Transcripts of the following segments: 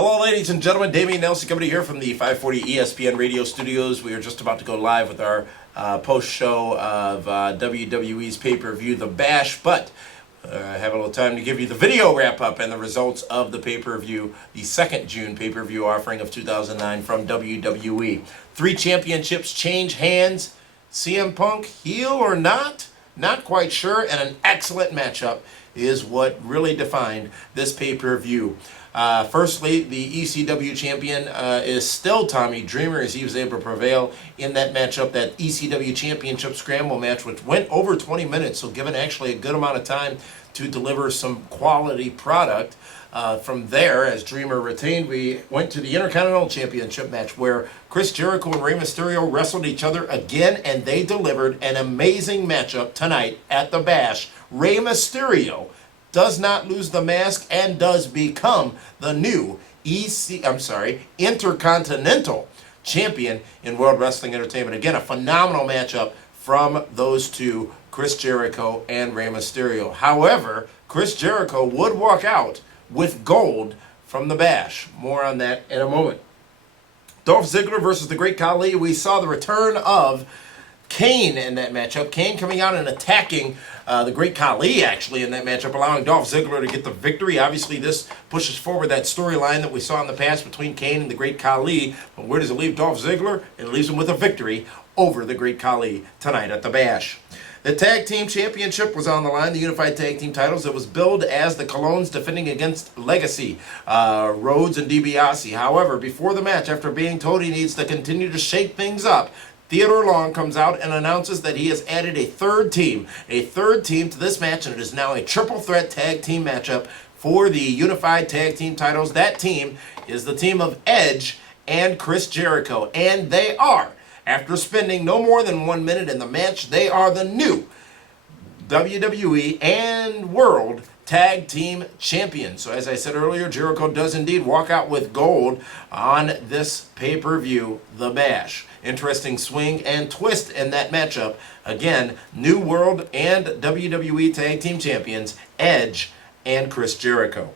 Hello, ladies and gentlemen. Dameon Nelson coming to you here from the 540 ESPN radio studios. We are just about to go live with our post-show of WWE's pay-per-view, The Bash, but I have a little time to give you the video wrap-up and the results of the pay-per-view, the 2nd June pay-per-view offering of 2009 from WWE. 3 championships change hands. CM Punk, heel or not? Not quite sure, and an excellent matchup is what really defined this pay-per-view. Firstly, the ECW champion is still Tommy Dreamer, as he was able to prevail in that matchup, that ECW championship scramble match, which went over 20 minutes, so given actually a good amount of time to deliver some quality product. From there, as Dreamer retained, we went to the Intercontinental Championship match where Chris Jericho and Rey Mysterio wrestled each other again, and they delivered an amazing matchup tonight at the Bash. Rey Mysterio does not lose the mask and does become the new Intercontinental Champion in World Wrestling Entertainment. Again, a phenomenal matchup from those two, Chris Jericho and Rey Mysterio. However, Chris Jericho would walk out with gold from the Bash. More on that in a moment. Dolph Ziggler versus the Great Khali. We saw the return of Kane in that matchup. Kane coming out and attacking the Great Khali, actually, in that matchup, allowing Dolph Ziggler to get the victory. Obviously, this pushes forward that storyline that we saw in the past between Kane and the Great Khali. But where does it leave Dolph Ziggler? It leaves him with a victory over the Great Khali tonight at the Bash. The Tag Team Championship was on the line, the Unified Tag Team titles. It was billed as the Colognes defending against Legacy, Rhodes and DiBiase. However, before the match, after being told he needs to continue to shake things up, Theodore Long comes out and announces that he has added a third team to this match, and it is now a triple threat tag team matchup for the Unified Tag Team titles. That team is the team of Edge and Chris Jericho, and they are, after spending no more than 1 minute in the match, they are the new WWE and World Tag Team Champions. So as I said earlier, Jericho does indeed walk out with gold on this pay-per-view, The Bash. Interesting swing and twist in that matchup. Again, new World and WWE Tag Team Champions, Edge and Chris Jericho.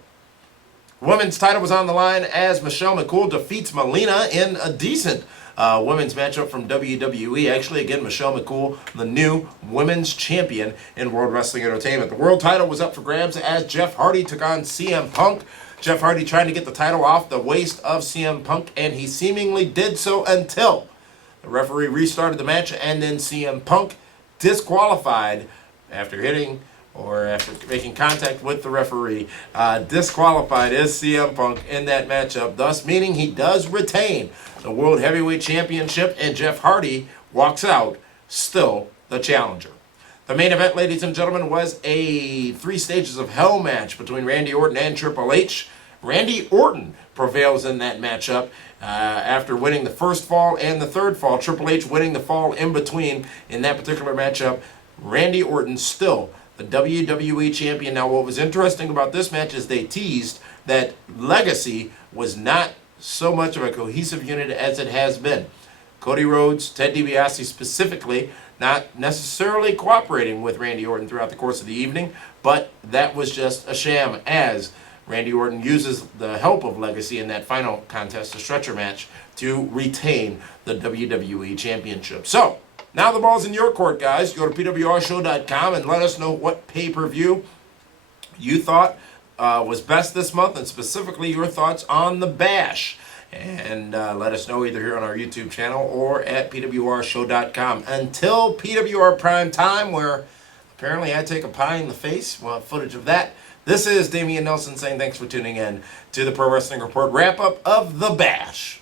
Women's title was on the line as Michelle McCool defeats Melina in a decent women's matchup from WWE. Actually, again, Michelle McCool, the new women's champion in World Wrestling Entertainment. The world title was up for grabs as Jeff Hardy took on CM Punk. Jeff Hardy trying to get the title off the waist of CM Punk, and he seemingly did so until the referee restarted the match, and then CM Punk disqualified after making contact with the referee. Disqualified is CM Punk in that matchup, thus meaning he does retain the World Heavyweight Championship, and Jeff Hardy walks out still the challenger. The main event, ladies and gentlemen, was a 3 stages of hell match between Randy Orton and Triple H. Randy Orton prevails in that matchup after winning the first fall and the third fall. Triple H winning the fall in between in that particular matchup. Randy Orton still the WWE champion. Now, what was interesting about this match is they teased that Legacy was not so much of a cohesive unit as it has been. Cody Rhodes, Ted DiBiase specifically, not necessarily cooperating with Randy Orton throughout the course of the evening, but that was just a sham, as Randy Orton uses the help of Legacy in that final contest, a stretcher match, to retain the WWE Championship. So, now the ball's in your court, guys. Go to pwrshow.com and let us know what pay-per-view you thought was best this month, and specifically your thoughts on the Bash. And let us know either here on our YouTube channel or at pwrshow.com. Until PWR Prime Time, where apparently I take a pie in the face. We'll have footage of that. This is Dameon Nelson saying thanks for tuning in to the Pro Wrestling Report wrap-up of The Bash.